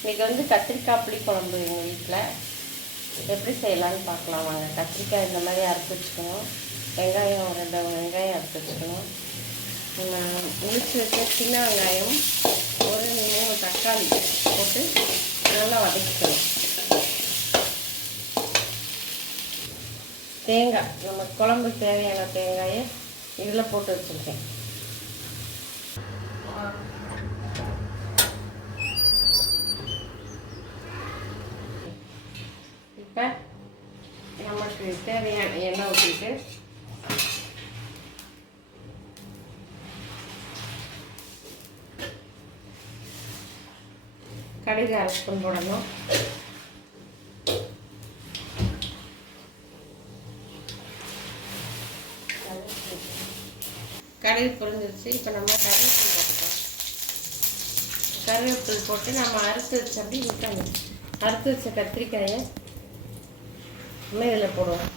இன்றைக்கி வந்து கத்திரிக்காய் புளிக்குழம்பு எங்கள் வீட்டில் எப்படி செய்யலான்னு பார்க்கலாம் வாங்க. கத்திரிக்காய் இந்த மாதிரி அறுத்து வச்சுக்கணும். வெங்காயம் 2 வெங்காயம் அறுத்து வச்சுக்கணும். முடிச்சு வச்ச சின்ன வெங்காயம் 3 தக்காளி போட்டு நல்லா வதக்கிக்கணும். தேங்காய் நம்ம குழம்புக்கு தேவையான தேங்காயை இதில் போட்டு வச்சுருக்கேன். இப்போ நமக்கு தேவையான எண்ணெய் ஊற்றிட்டு கடுகு 1/2 ஸ்பூன் போடணும். கடுகு பொரிஞ்சிருச்சு. இப்போ நம்ம கருவேப்பிலை போட்டுக்கலாம். கருவேப்பிலை போட்டு நம்ம அறுத்து வச்ச அப்படி விட்டணும். அறுத்து வச்ச கத்திரிக்காயை நம்ம இதில் போடுவோம்.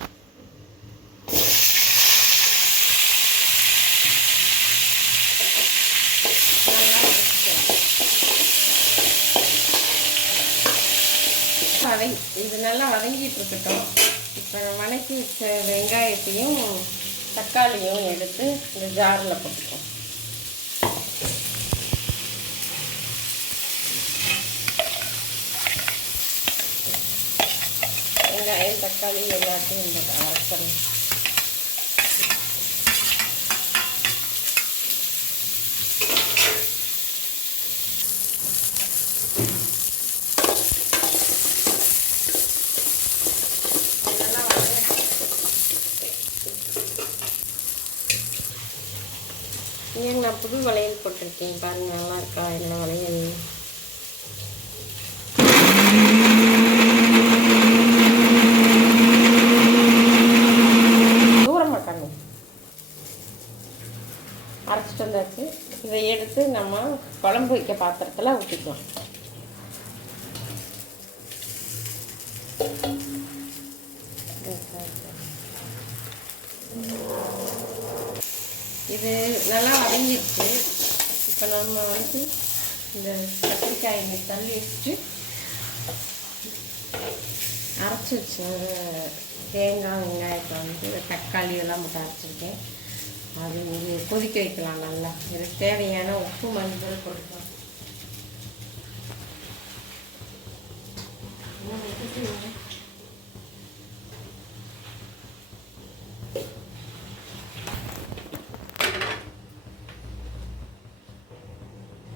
இது நல்லா வதங்கிட்டு இருக்கட்டும். இப்போ வதக்கி வச்ச வெங்காயத்தையும் தக்காளியும் எடுத்து இந்த ஜாரில் போட்டுக்கோம். வெங்காயம் தக்காளி எல்லாத்தையும் இந்த அரைக்கணும். ஏன் நான் புது வளையல் போட்டிருக்கேன் பாருங்கள், நல்லா இருக்கா என்ன வளையல். தூரமாட்டாங்க அரைச்சிட்டு வந்தாச்சு. இதை எடுத்து நம்ம குழம்பு வைக்க பாத்திரத்தில் ஊற்றிக்கலாம். இது நல்லா வதங்கிடுச்சு. இப்போ நம்ம வந்து இந்த கத்திரிக்காயை தள்ளி வச்சுட்டு அரைச்சி வச்ச தேங்காய் வெங்காயத்தை வந்து தக்காளி எல்லாம் போட்டு அரைச்சிருக்கேன். அது இங்கே கொதிக்க வைக்கலாம். நல்லா இதுக்கு தேவையான உப்பு மஞ்சள் போட்டுக்கலாம்.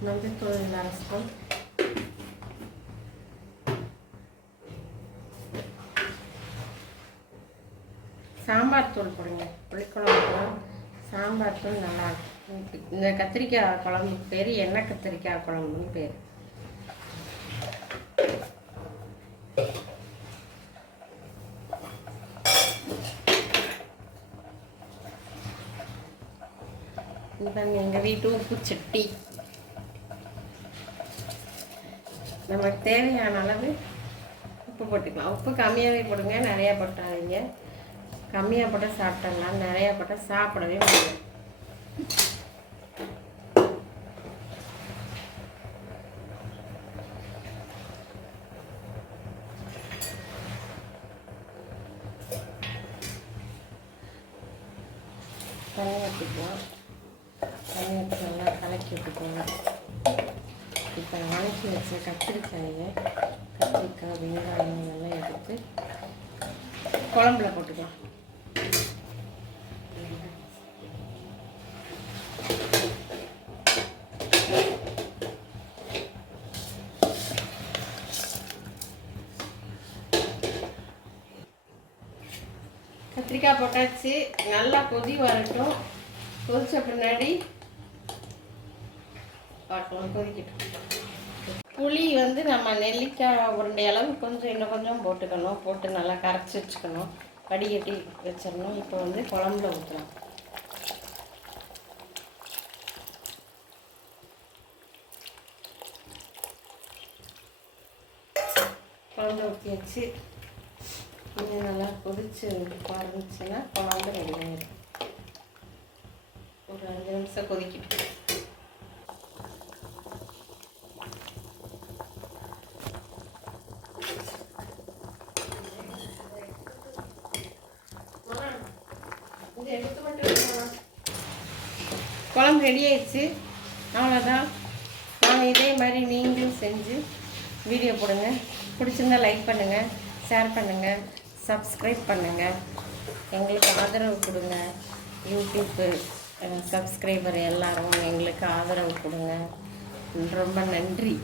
மஞ்சத்தூள் 1/2 ஸ்பூன், சாம்பார் தூள் போடுங்க. புளிக்குழம்புலாம் சாம்பார் தூள் நல்லா இருக்கும். இந்த கத்திரிக்காய் குழம்புக்கு பேர் எண்ணெய் கத்திரிக்காய் குழம்புன்னு பேர். இப்போ எங்கள் வீட்டு உப்பு சட்டி நமக்கு தேவையான அளவு உப்பு போட்டுக்கலாம். உப்பு கம்மியாகவே போடுங்க, நிறையா போட்டாதீங்க. கம்மியாக போட்டால் சாப்பிட்டலாம், நிறையா போட்டால் சாப்பிடவே முடியாது. தண்ணி ஊற்றிக்கலாம். தண்ணி ஊற்றி நல்லா கலக்கி விட்டுக்கோங்க. இப்போ வதக்கி வச்ச கத்திரிக்காயை வெங்காயம் எல்லாம் எடுத்து குழம்புல போட்டுக்கலாம். கத்திரிக்காய் போட்டாச்சு. நல்லா கொதி வரட்டும். கொதிச்ச பின்னாடி பார்க்கலாம். கொதிக்கட்டும். புளி வந்து நம்ம நெல்லிக்காய் உருண்டை அளவு கொஞ்சம் இன்னும் கொஞ்சம் போட்டுக்கணும். போட்டு நல்லா கரைச்சி வச்சுக்கணும். வடிகட்டி வச்சிடணும். இப்போ வந்து குழம்புல ஊற்றலாம். குழம்புல ஊற்றியாச்சு. கொஞ்சம் நல்லா கொதிச்சு ஆரம்பிச்சுன்னா குழம்பு ரெடி ஆகிடும். ஒரு 5 நிமிஷம் கொதிக்கிட்டு குழம்பு ரெடி ஆயிடுச்சு. அவ்வளோதான். நாங்கள் இதே மாதிரி நீங்களும் செஞ்சு வீடியோ போடுங்க. பிடிச்சிருந்தா லைக் பண்ணுங்கள், ஷேர் பண்ணுங்கள், சப்ஸ்கிரைப் பண்ணுங்கள். எங்களுக்கு ஆதரவு கொடுங்க. யூடியூப்பு சப்ஸ்கிரைபர் எல்லாரும் எங்களுக்கு ஆதரவு கொடுங்க. ரொம்ப நன்றி.